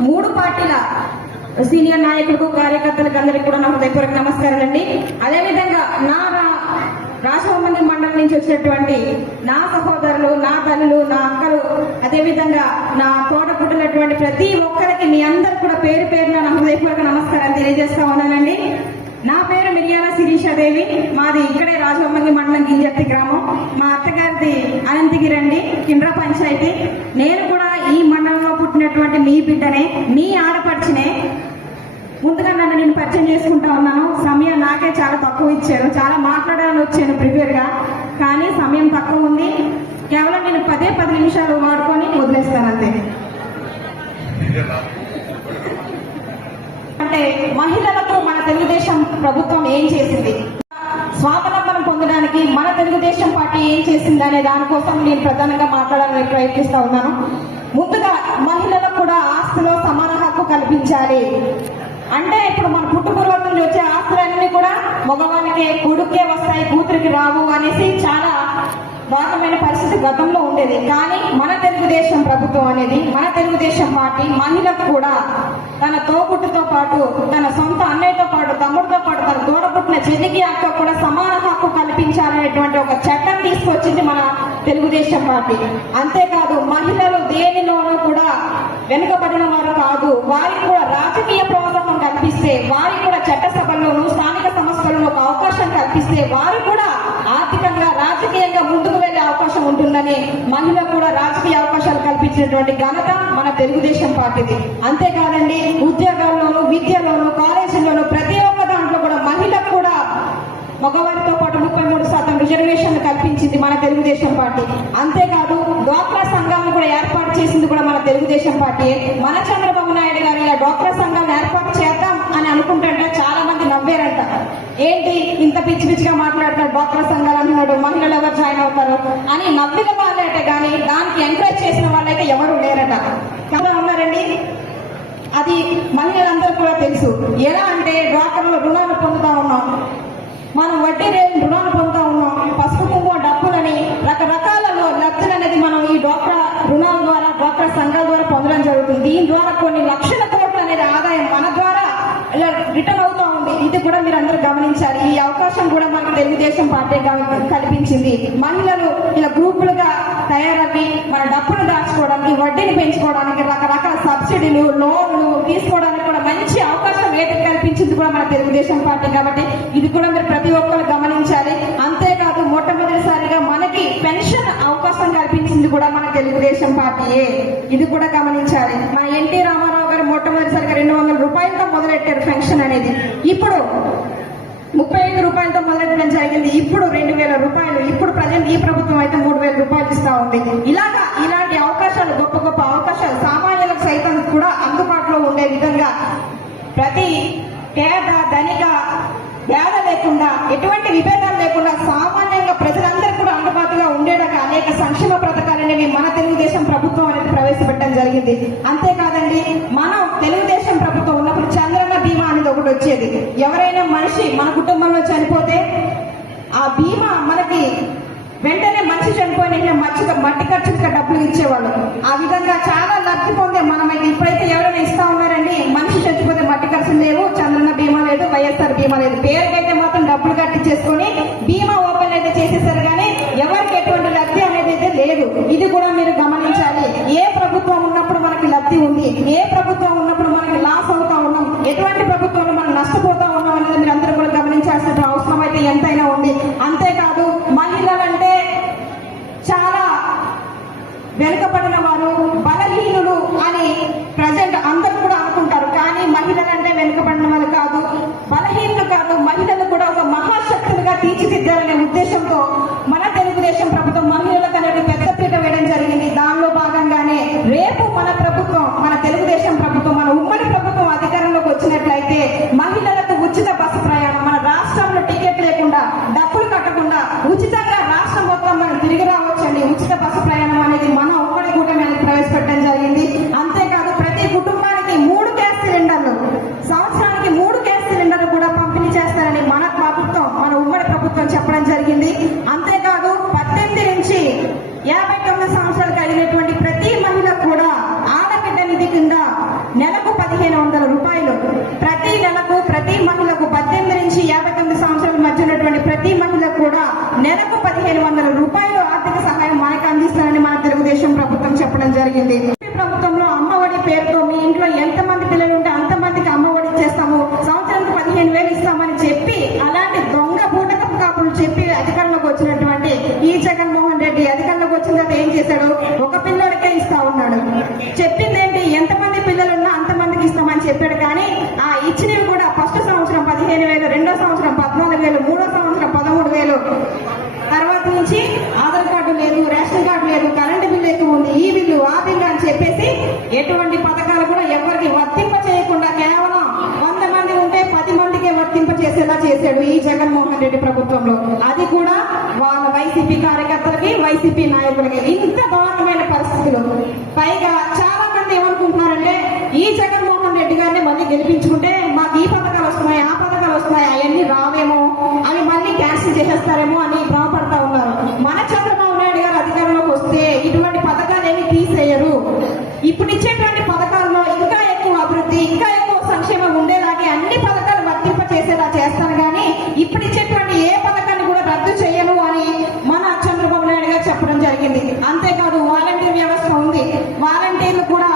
మూడు పార్టీల సీనియర్ నాయకులకు కార్యకర్తలకు అందరికీ కూడా నా హృదయపూర్వక నమస్కారాలండి అదేవిధంగా నా రా- రాజమండ్రి మండలం నుంచి వచ్చినటువంటి నా సహోదరులు నా తల్లులు నా అక్కలు అదేవిధంగా నా తోట పుట్టినటువంటి ప్రతి ఒక్కరికి మీ అందరు కూడా పేరు పేరున నా హృదయపూర్వక నమస్కారాలు తెలియజేస్తా ఉన్నానండి. నా పేరు మిరియాల శిరీషాదేవి మాది ఇక్కడే రాజమండ్రి మండలం గింజర్తి గ్రామం. మా అత్తగారిది అనంతగిరి అండి కిండ్ర పంచాయతీ. నేను కూడా ఈ మండలంలో పుట్టినటువంటి మీ బిడ్డనే మీ ఆడపడిచినే ముందుగా నన్ను నేను పరిచయం చేసుకుంటా ఉన్నాను. సమయం నాకే చాలా తక్కువ ఇచ్చారు. చాలా మాట్లాడాలని వచ్చాను ప్రిపేర్గా కానీ సమయం తక్కువ ఉంది. కేవలం నేను పదే పది నిమిషాలు వాడుకొని వదిలేస్తాను అంతే. అంటే మహిళలకు మన తెలుగుదేశం ప్రభుత్వం ఏం చేసింది? స్వాతంత్ర పొందడానికి మన తెలుగుదేశం పార్టీ ఏం చేసింది అనే దానికోసం నేను ప్రధానంగా మాట్లాడాలని ప్రయత్నిస్తా ఉన్నాను. ముందుగా మహిళలకు కూడా ఆస్తిలో సమాన హక్కు కల్పించాలి. అంటే ఇప్పుడు మన పుట్టుపూర్వం నుంచి వచ్చే ఆస్తులన్నీ కూడా మగవానికి కొడుకే వస్తాయి కూతురికి రావు అనేసి చాలా దారుణమైన పరిస్థితి గతంలో ఉండేది. కానీ మన తెలుగుదేశం ప్రభుత్వం అనేది మన తెలుగుదేశం పార్టీ మహిళకు కూడా తన తోబుట్టుతో పాటు తన సొంత అన్నయ్యతో పాటు తమ్ముడితో పాటు తన తోడబుట్టిన చెల్లికి అక్క కూడా సమాన హక్కు ఒక చట్టం తీసుకొచ్చింది మన తెలుగుదేశం పార్టీ. అంతేకాదు మహిళలు దేనిలోనూ కూడా వెనుకబడిన వారు కాదు. వారికి కూడా రాజకీయ ప్రోత్సాహం కల్పిస్తే వారికి కూడా చట్టసభల్లోనూ స్థానిక సంస్థలను ఒక అవకాశం కల్పిస్తే వారు కూడా ఆర్థికంగా రాజకీయంగా ముందుకు వెళ్ళే అవకాశం ఉంటుందని మహిళ కూడా రాజకీయ అవకాశాలు కల్పించినటువంటి ఘనత మన తెలుగుదేశం పార్టీది. అంతేకాదండి ఉద్యోగాల్లోనూ విద్యలోనూ కాలేజీల్లోనూ ప్రతి ఒక్క దాంట్లో కూడా మహిళకు కూడా మగవారితో పాటు ముప్పై మూడు శాతం రిజర్వేషన్ కల్పించింది మన తెలుగుదేశం పార్టీ. అంతేకాదు డ్వాక్రా సంఘాలను కూడా ఏర్పాటు చేసింది కూడా మన తెలుగుదేశం పార్టీ. మన చంద్రబాబు నాయుడు గారు ఇలా డ్వాక్రా సంఘాలను ఏర్పాటు చేద్దాం అని అనుకుంటుంటే చాలా మంది నవ్వారంట. ఏంటి ఇంత పిచ్చి పిచ్చిగా మాట్లాడుతున్నాడు డ్వాక్రా సంఘాలు అంటున్నాడు మహిళలు ఎవరు జాయిన్ అవుతారు అని నవ్విన వాళ్ళైతే కానీ దానికి ఎంకరేజ్ చేసిన వాళ్ళైతే ఎవరు లేరట. కదా ఉన్నారండి? అది మహిళలందరూ కూడా తెలుసు. ఎలా అంటే డ్వాక్రాలో రుణాలు పొందుతా ఉన్నాం. మనం వడ్డీ రేటు రుణాలు పొందుతా ఉన్నాం. పసుపు కుంకుమ డబ్బులని రకరకాల లబ్ధులు అనేది మనం ఈ డ్వాక్రా రుణాల ద్వారా డ్వాక్రా సంఘాల ద్వారా పొందడం జరుగుతుంది. దీని ద్వారా కొన్ని లక్షల కోట్లు అనేది ఆదాయం మన ద్వారా ఇలా రిటర్న్ అవుతా ఉంది. ఇది కూడా మీరు అందరూ గమనించాలి. ఈ అవకాశం కూడా మనకు తెలుగుదేశం పార్టీ కల్పించింది. మహిళలు ఇలా గ్రూపులుగా తయారవి మన డబ్బును దాచుకోవడానికి వడ్డీని పెంచుకోవడానికి రకరకాల సబ్సిడీలు లోన్లు తీసుకోవడానికి కూడా మంచి అవకాశం ఏది కూడా మన తెలుగుదేశం పార్టీ కాబట్టి ఇది కూడా మీరు ప్రతి ఒక్కరు గమనించాలి. అంతేకాదు మొట్టమొదటిసారిగా మనకి పెన్షన్ అవకాశం కల్పించింది కూడా మన తెలుగుదేశం పార్టీయే. ఇది కూడా గమనించాలి. మన ఎన్టీ రామారావు గారు మొట్టమొదటిసారిగా రెండు వందల రూపాయలతో మొదలెట్టారు పెన్షన్ అనేది. ఇప్పుడు ముప్పై ఐదు రూపాయలతో మొదలెట్టడం జరిగింది. ఇప్పుడు రెండు వేల రూపాయలు. ఇప్పుడు ప్రజెంట్ ఈ ప్రభుత్వం అయితే మూడు వేల రూపాయలు ఇస్తా ఉంది. ఇలాగా ఇలాంటి అవకాశాలు గొప్ప గొప్ప అవకాశాలు సామాన్యులకు సైతం కూడా అందుబాటులో ఉండే విధంగా ప్రతి పేద ధనిక భేద లేకుండా ఎటువంటి విభేదాలు లేకుండా సామాన్యంగా ప్రజలందరూ కూడా అందుబాటులో ఉండేలాగా అనేక సంక్షేమ పథకాలు అనేవి మన తెలుగుదేశం ప్రభుత్వం అనేది ప్రవేశపెట్టడం జరిగింది. అంతేకాదండి మనం తెలుగుదేశం ప్రభుత్వం ఉన్నప్పుడు చంద్రన్న బీమా అనేది ఒకటి వచ్చేది. ఎవరైనా మనిషి మన కుటుంబంలో చనిపోతే ఆ బీమా మనకి వెంటనే మనిషి చనిపోయిన వెంటనే మట్టి మట్టి డబ్బులు ఇచ్చేవాళ్ళు. ఆ విధంగా చాలా లబ్ధి పొందే మనమైతే ఇప్పుడైతే ఎవరైనా ఇస్తా ఉన్నారండి మనిషి చచ్చిపోతే మట్టి ఖర్చులు లేవు మన పేరుకైతే మాత్రం డబ్బులు కట్టి చేసుకొని బీమా ఓపెన్ అయితే చేసేసారు కానీ ఎవరికి ఎటువంటి లబ్ధి అనేది అయితే లేదు ఇది కూడా మీరు గమనించాలి ఏ ప్రభుత్వం ఉన్నప్పుడు మనకి లబ్ధి ఉంది ఏ ప్రభుత్వం ఉన్నప్పుడు మనకి లాస్ అవుతా ఉన్నాం ఎటువంటి ప్రభుత్వంలో మనం నష్టపోతా ఉన్నాం అనేది మీరు అందరూ కూడా గమనించాల్సిన అవసరం అయితే ఎంతైనా ఉంది అంతేకాదు మహిళలంటే చాలా వెనుకబడిన వారు బలహీనులు అని ప్రజెంట్ అందరూ కూడా అనుకుంటారు కానీ మహిళలంటే వెనుకబడిన వాళ్ళు కాదు బలహీనులు కాదు మహిళలు చెప్పింది ఏంటి ఎంతమంది పిల్లలు ఉన్నా అంతమందికి ఇస్తామని చెప్పాడు. కానీ ఆ ఇచ్చినవి కూడా ఫస్ట్ సంవత్సరం పదిహేను వేలు రెండో సంవత్సరం పద్నాలుగు వేలు మూడో సంవత్సరం పదమూడు వేలు. తర్వాత నుంచి ఆధార్ కార్డు లేదు రేషన్ కార్డు లేదు కరెంటు బిల్లు ఎక్కువ ఉంది ఈ బిల్లు ఆ బిల్లు అని చెప్పేసి ఎటువంటి పథకాలు కూడా ఎవరికి వర్తింప చేయకుండా కేవలం వంద మంది ఉంటే పది మందికే వర్తింప చేసేలా చేశాడు ఈ జగన్మోహన్ రెడ్డి ప్రభుత్వంలో. అది కూడా వాళ్ళ వైసీపీ కార్యకర్తలకి వైసీపీ నాయకులకి ఇంత దారుణమైన పరిస్థితులు. పైగా జగన్మోహన్ రెడ్డి గారిని మళ్ళీ గెలిపించుకుంటే మాకు ఈ పథకాలు వస్తున్నాయి ఆ పథకాలు వస్తున్నాయి? అవన్నీ రావేమో. అవి మళ్ళీ క్యాన్సిల్ చేసేస్తారేమో అని భ్రమపడతా ఉన్నారు మన చంద్రబాబు నాయుడు గారు అధికారంలోకి వస్తే ఇటువంటి పథకాలు ఏమి తీసేయరు ఇప్పుడు ఇచ్చేటువంటి పథకాల్లో ఇంకా ఎక్కువ అభివృద్ధి ఇంకా ఎక్కువ సంక్షేమం ఉండేలాగే అన్ని పథకాలు వర్తింప చేసేలా చేస్తాను కానీ ఇప్పుడు ఇచ్చేటువంటి ఏ పథకాన్ని కూడా రద్దు చేయను అని మన చంద్రబాబు నాయుడు గారు చెప్పడం జరిగింది అంతేకాదు వాలంటీర్ వ్యవస్థ ఉంది వాలంటీర్లు కూడా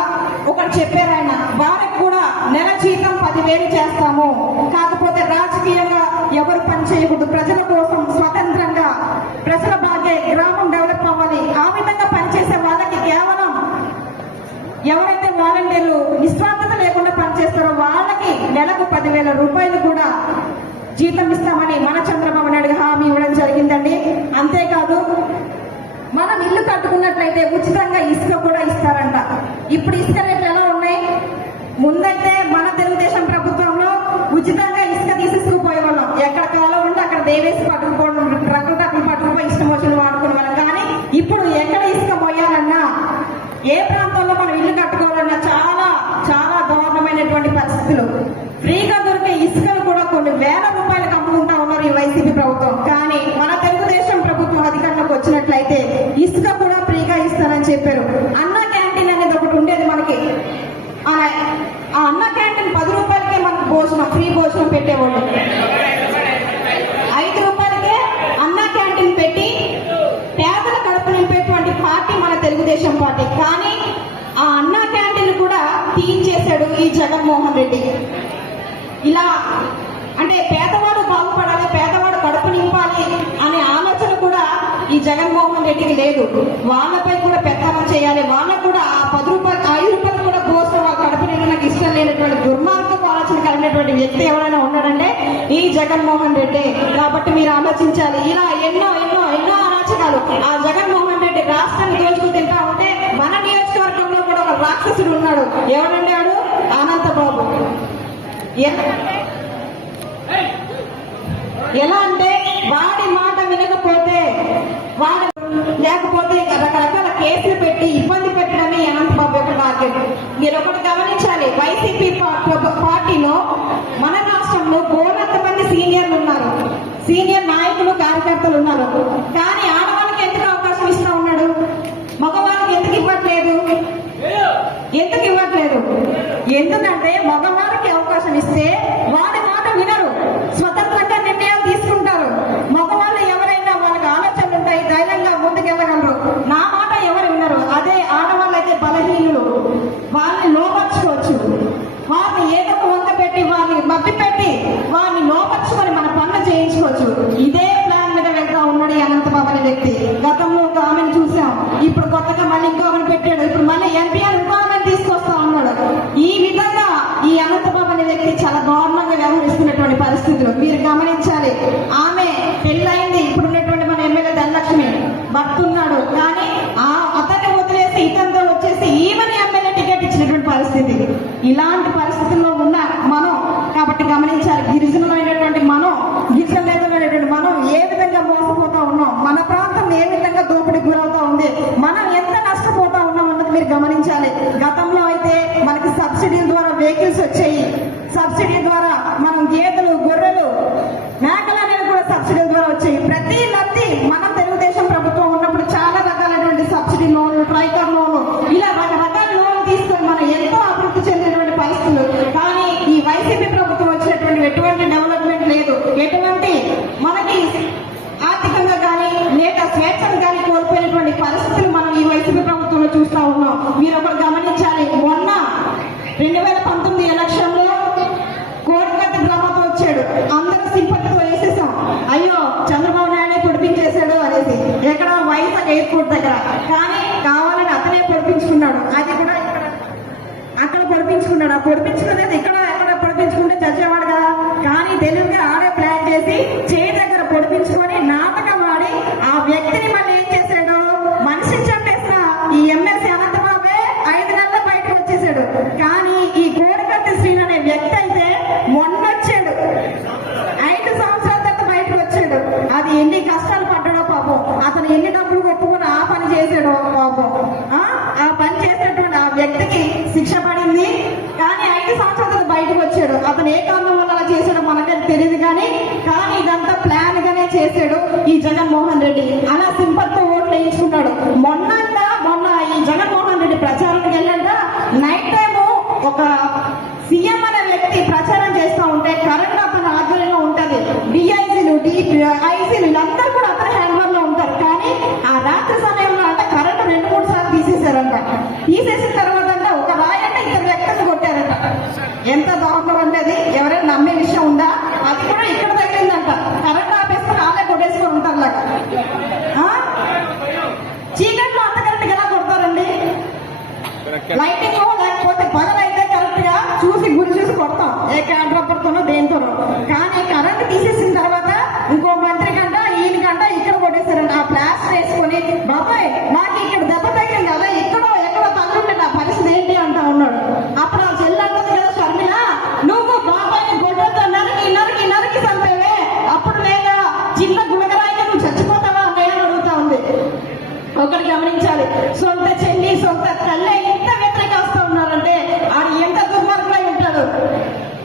ఒకటి చెప్పారు ఆయన వారికి కూడా నెల జీతం పదివేలు చేస్తాము కాకపోతే రాజకీయంగా ఎవరు పని చేయకూడదు ప్రజల కోసం స్వతంత్రంగా ప్రజల బాగే గ్రామం డెవలప్ అవ్వాలి ఆ విధంగా పనిచేసే వాళ్ళకి కేవలం ఎవరైతే వాలంటీర్లు నిస్వార్థత లేకుండా పనిచేస్తారో వాళ్ళకి నెలకు పదివేల రూపాయలు కూడా జీతం ఇస్తామని మన చంద్రబాబు నాయుడు హామీ ఇవ్వడం జరిగిందండి. అంతేకాదు మనం ఇల్లు కట్టుకున్నట్లయితే ఉచితంగా ఇసుక కూడా ఇస్తారంట. ఇప్పుడు ఇసుక రేట్లు ఎలా ఉన్నాయి? ముందైతే మన తెలుగుదేశం ప్రభుత్వంలో ఉచితంగా ఇసుక తీసేసుకుపోయే వాళ్ళం ఎక్కడ కాలం ఉంటే అక్కడ దేవేసి పట్టుకుపోవడం ట్రక్కులు ట్రక్కులు పట్టుకుపోయి ఇష్టం వచ్చిన వాడుకునే వాళ్ళం. కానీ ఇప్పుడు ఎక్కడ ఇసుక పోయాలన్నా ఏ ప్రాంతంలో మనం ఇల్లు కట్టుకోవాలన్నా చాలా చాలా దారుణమైనటువంటి పరిస్థితులు. ఫ్రీగా దొరికే ఇసుకలు కూడా కొన్ని వేల రూపాయలకు అమ్ముకుంటా ఉన్నారు ఈ వైసీపీ ప్రభుత్వం. కానీ మన తెలుగుదేశం ప్రభుత్వం అధికారంలోకి వచ్చినట్లయితే ఇసుక కూడా ఫ్రీగా ఇస్తారని చెప్పారు. అన్న క్యాంటీన్ అనేది ఒకటి ఉండేది మనకి. ఆ అన్న క్యాంటీన్ పది రూపాయలకే మనకు భోజనం ఫ్రీ భోజనం పెట్టేవాళ్ళు. ఐదు రూపాయలకే అన్న క్యాంటీన్ పెట్టి పేదల కడుపు నింపేటువంటి పార్టీ మన తెలుగుదేశం పార్టీ. కానీ ఆ అన్న క్యాంటీన్ కూడా తీయించేశాడు ఈ జగన్మోహన్ రెడ్డి. ఇలా అంటే పేదవాడు బాగుపడాలి పేదవాడు కడుపు నింపాలి అనే ఆలోచన కూడా ఈ జగన్మోహన్ రెడ్డికి లేదు. వాళ్ళపై కూడా పెత్తనం చేయాలి. వాళ్ళకు కూడా ఆ పది రూపాయలు ఐదు రూపాయలు కూడా కోసం ఆ కడుపు నిండా నాకు ఇష్టం లేనటువంటి దుర్మార్గపు ఆలోచన కలిగినటువంటి వ్యక్తి ఎవరైనా ఉన్నాడంటే ఈ జగన్మోహన్ రెడ్డి. కాబట్టి మీరు ఆలోచించాలి. ఇలా ఎన్నో ఎన్నో ఎన్నో ఆలోచనలు ఆ జగన్మోహన్ రెడ్డి రాష్ట్రాన్ని దోచుకు తింటా ఉంటే మన నియోజకవర్గంలో కూడా ఒక రాక్షసుడు ఉన్నాడు. ఎవరంటే ఎలా అంటే వాడి మాట వినకపోతే వాడు లేకపోతే రకరకాల కేసులు పెట్టి ఇబ్బంది పెట్టడమే అనంతబాబు యొక్క టార్గెట్ మీరు ఒకటి గమనించాలి వైసీపీ పా- ప్రభు- పార్టీలో మన రాష్ట్రంలో బోలంత మంది సీనియర్లు ఉన్నారు సీనియర్ నాయకులు కార్యకర్తలు ఉన్నారు కానీ ఆడవాళ్ళకి ఎందుకు అవకాశం ఇస్తా ఉన్నాడు మగవాళ్ళకి ఎందుకు ఇవ్వట్లేదు ఎందుకు ఇవ్వట్లేదు ఎందుకంటే మగవారికి అవకాశం ఇస్తే వాడి మాట వినరు స్వతంత్రంగా నిర్ణయాలు తీసుకుంటారు మగవాళ్ళు ఎవరైనా వాళ్ళకి ఆలోచనలు ఉంటాయి ధైర్యంగా ముందుకెళ్ళగలరు నా మాట ఎవరు వినరు అదే ఆడవాళ్ళు అయితే బలహీనులు వాళ్ళని లోపర్చుకోవచ్చు వారిని ఏదో ఒక వంక పెట్టి వారిని మబ్బి పెట్టి వారిని లోపర్చుకొని మన పనులు చేయించుకోవచ్చు ఇదే ప్లాన్ మీద వెళ్తా ఉన్నాడు ఈ అనంతబాబు అనే వ్యక్తి గతంలో ఒక ఆమెను చూసాం ఇప్పుడు కొత్తగా మళ్ళీ ఇంకో ఆమెను పెట్టాడు ఇప్పుడు మళ్ళీ ఎన్టీఆర్ ఇంకో ఆమెను తీసుకొస్తా ఉన్నాడు ఈ విధంగా ఈ అనంతబాబు అనే వ్యక్తి చాలా దారుణంగా వ్యవహరిస్తున్నటువంటి పరిస్థితులు మీరు గమనించాలి ఆమె పెళ్ళైంది ఇప్పుడు ఉన్నటువంటి మన ఎమ్మెల్యే ధనలక్ష్మి భర్త ఉన్నాడు కానీ ఆ అతన్ని వదిలేసి ఇతనితో వచ్చేసి ఈమెని ఎమ్మెల్యే టికెట్ ఇచ్చినటువంటి పరిస్థితి ఇలాంటి పరిస్థితుల్లో ఉన్న మనం కాబట్టి గమనించాలి గిరిజనులైనటువంటి మనం గిరిజనులైనటువంటి మనం ఏ విధంగా మోసపోతా ఉన్నాం మన ప్రాంతం ఏ విధంగా దోపిడీకి గురవుతా ఉంది మనం ఎంత నష్టపోతా ఉన్నాం అన్నది మీరు గమనించాలి. గతంలో అయితే మనకి సబ్సిడీల ద్వారా వెహికల్స్ వచ్చాయి. సబ్సిడీ ఎయిర్పోర్ట్ దగ్గర. కానీ కావాలని అతనే పొడిపించుకున్నాడు. అది కూడా ఇక్కడ అక్కడ పొడిపించుకున్నాడు. ఆ పొడిపించుకునేది ఇక్కడ ఎక్కడ పొడిపించుకుంటే చచ్చేవాడు కదా. కానీ తెలుగుగా ఆడే ప్లాన్ చేసి చేతి దగ్గర పొడిపించుకొని నాటకం డబ్బులు ఒప్పుకుని ఆ పని చేశాడు పాపం. ఆ? పని చేసినటువంటి ఆ వ్యక్తికి శిక్ష పడింది. కానీ ఐదు సంవత్సరాలు బయటకు వచ్చాడు. అతను ఏ కారణం వల్ల అలా చేశాడో మనకైతే తెలియదు కానీ కానీ ఇదంతా ప్లాన్ గానే చేశాడు ఈ జగన్మోహన్ రెడ్డి. అలా సింపత్తో ఓట్లు వేయించుకున్నాడు. మొన్న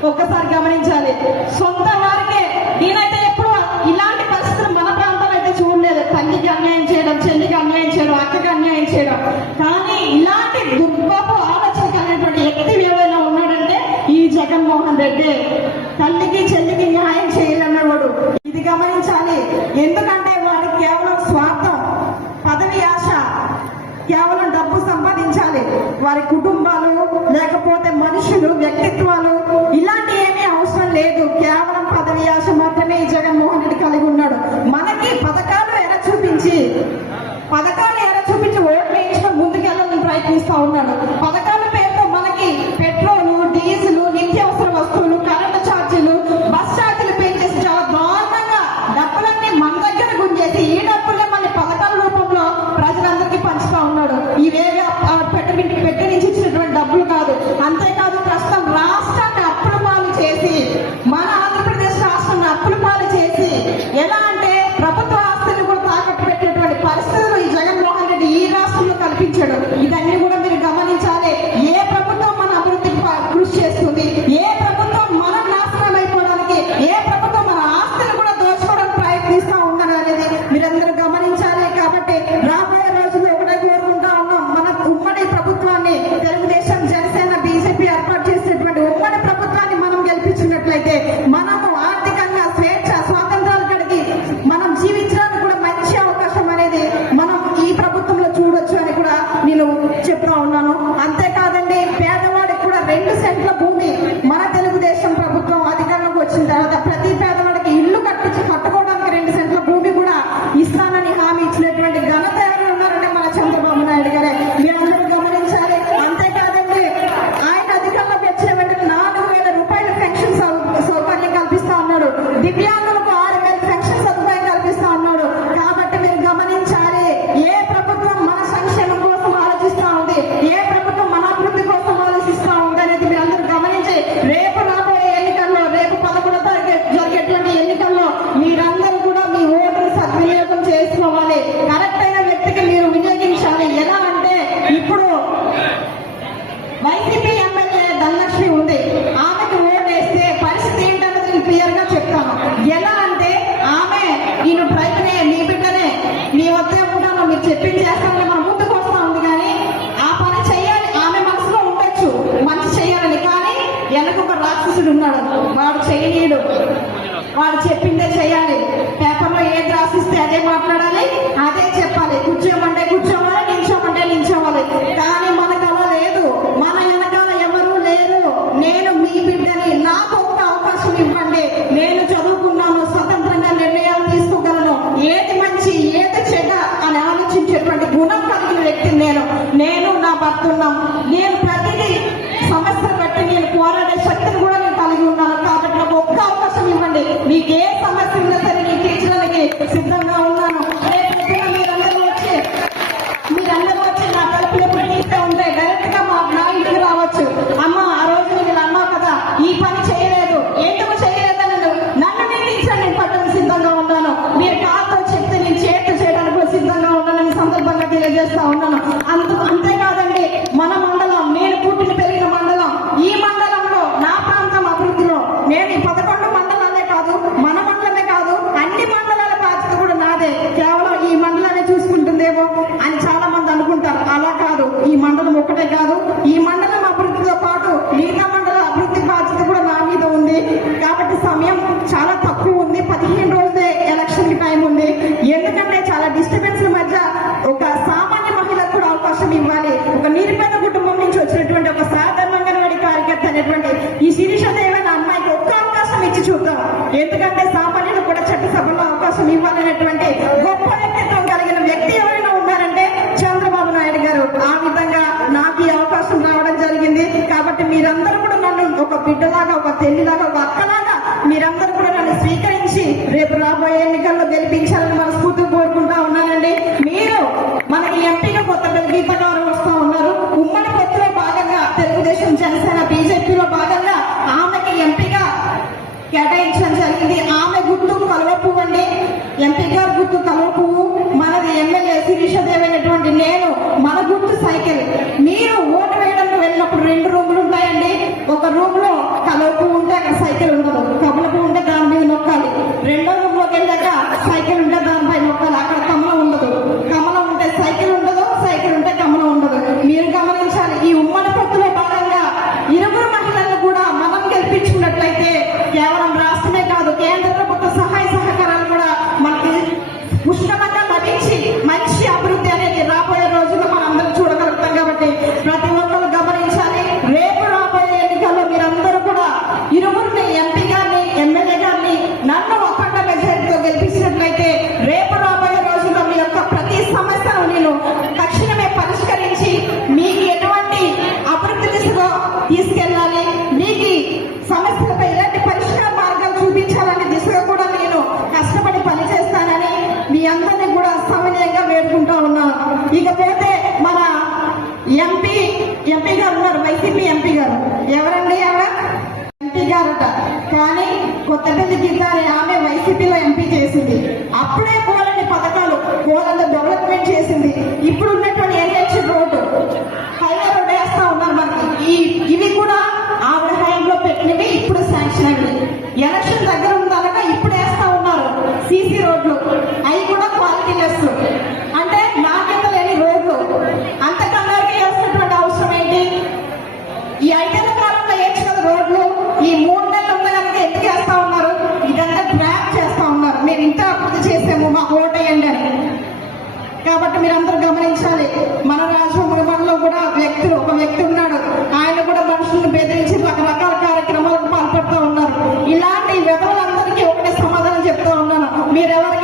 ఒక్కసారి గమనించాలి. సొంత వారికే నేనైతే ఎప్పుడు ఇలాంటి పరిస్థితులు మన ప్రాంతం అయితే చూడలేదు. తల్లికి అన్యాయం చేయడం చెల్లికి అన్యాయం చేయడం అక్కకి అన్యాయం చేయడం. కానీ ఇలాంటి దుర్గపు ఆలోచన కలిగినటువంటి వ్యక్తి ఏవైనా ఉన్నాడంటే ఈ జగన్మోహన్ రెడ్డి. తల్లికి చెల్లికి న్యాయం చేయలేనవాడు ఇది గమనించాలి. ఎందుకంటే వారికి కేవలం స్వార్థం పదవి ఆశ కేవలం డబ్బు సంపాదించాలి. వారి కుటుంబాలు లేకపోతే మనుషులు వ్యక్తిత్వాలు లేదు. కేవలం పదవి ఆశ మాత్రమే ఈ జగన్మోహన్ రెడ్డి కలిగి ఉన్నాడు. మనకి పథకాలు ఎర చూపించి పథకాలు ఎర చూపించి ఓట్లు వేయించడం ముందుకెళ్ళాలని ప్రయత్నిస్తా ఉన్నాడు. రాక్షసుడు ఉన్నాడు వాడు చేయనీయుడు వాడు చెప్పిందే చేయాలి. పేపర్లో ఏది రాసిస్తే అదే మాట్లాడాలి అదే చెప్పాలి. కూర్చోమంటే కూర్చోవాలి నిల్చోమంటే నిల్చోవాలి. కానీ మనకు అలా లేదు. మన వెనకాల ఎవరు లేరు. నేను మీ బిడ్డని నాకు ఒక అవకాశం ఇవ్వండి. నేను చదువుకున్నాను స్వతంత్రంగా నిర్ణయాలు తీసుకోగలను. ఏది మంచి ఏది చెడ్డ అని ఆలోచించేటువంటి గుణం కలిగిన వ్యక్తి నేను. నేను నా భర్త ఉన్నాం. నేను డిస్టర్బెన్స్ మధ్య ఒక సామాన్య మహిళకు కూడా అవకాశం ఇవ్వాలి. ఒక నిరుపేద కుటుంబం నుంచి వచ్చినటువంటి ఒక సాధారణ అంగన్వాడీ కార్యకర్త అనేటువంటి ఈ శిరీష దేవన అమ్మాయికి ఒక్క అవకాశం ఇచ్చి చూద్దాం. ఎందుకంటే సామాన్యులు కూడా చట్టసభలో అవకాశం ఇవ్వాలనేటువంటి గొప్ప వ్యక్తిత్వం కలిగిన వ్యక్తి ఎవరైనా ఉన్నారంటే చంద్రబాబు నాయుడు గారు. ఆ విధంగా నాకు ఈ అవకాశం రావడం జరిగింది. కాబట్టి మీరందరూ కూడా నన్ను ఒక బిడ్డలాగా ఒక తల్లిలాగా ఒక అక్కలాగా మీరందరూ కూడా నన్ను స్వీకరించి రేపు రాబోయే ఎన్నికల్లో గెలిపించాలని కేటాయించడం జరిగింది. ఆమె గుర్తు కలువ పువ్వు అండి. ఎంపీ గారు గుర్తు కలువ పువ్వు మనది ఎమ్మెల్యే శిరీషదేవి అనేటువంటి నేను మన గుర్తు సైకిల్. మీరు ఓటు వేయడానికి వెళ్ళినప్పుడు రెండు రూములు ఉంటాయండి. ఒక రూమ్లో కలువ పువ్వు ఉంటే అక్కడ సైకిల్ ఉండదు. కబుల చేసింది. ఇప్పుడున్న কমিয়ে দেওয়ার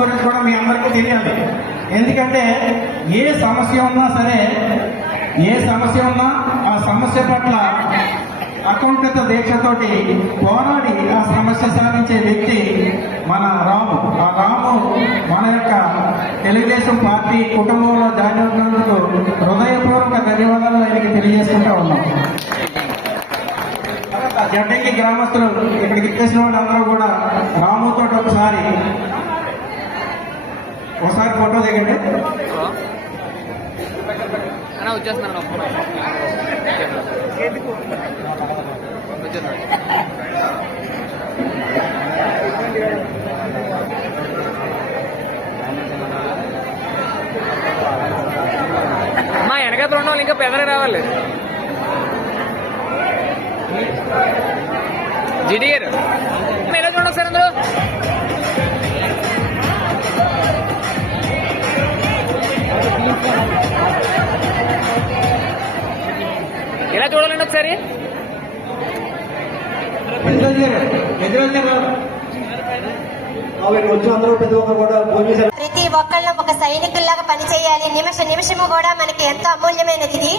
గురించి కూడా మీ అందరికీ తెలియాలి. ఎందుకంటే ఏ సమస్య ఉన్నా సరే ఏ సమస్య ఉన్నా ఆ సమస్య పట్ల అకౌంట్ దీక్షతోటి పోరాడి ఆ సమస్య సాధించే వ్యక్తి మన రాము. ఆ రాము మన యొక్క తెలుగుదేశం పార్టీ కుటుంబంలో దాని హృదయపూర్వక ధన్యవాదాలు ఆయనకి తెలియజేసుకుంటా ఉన్నాం. జడ్డంకి గ్రామస్తులు ఇక్కడికి ఇచ్చేసిన వాళ్ళందరూ కూడా రాముతో ఒకసారి ఒకసారి ఫోటో దిగండి. వచ్చేస్తున్నాను మా వెనకాల ఉన్న వాళ్ళు ఇంకా పెదరే రావాలి. జిడి గారు. మీరు ఎలా చూడండి సార్ అందరూ. ఇలా చూడాలండి ఒకసారి. ప్రతి ఒక్కళ్ళు ఒక సైనికుల్లాగా పనిచేయాలి. నిమిష నిమిషము కూడా మనకి ఎంతో అమూల్యమైనది ఇది.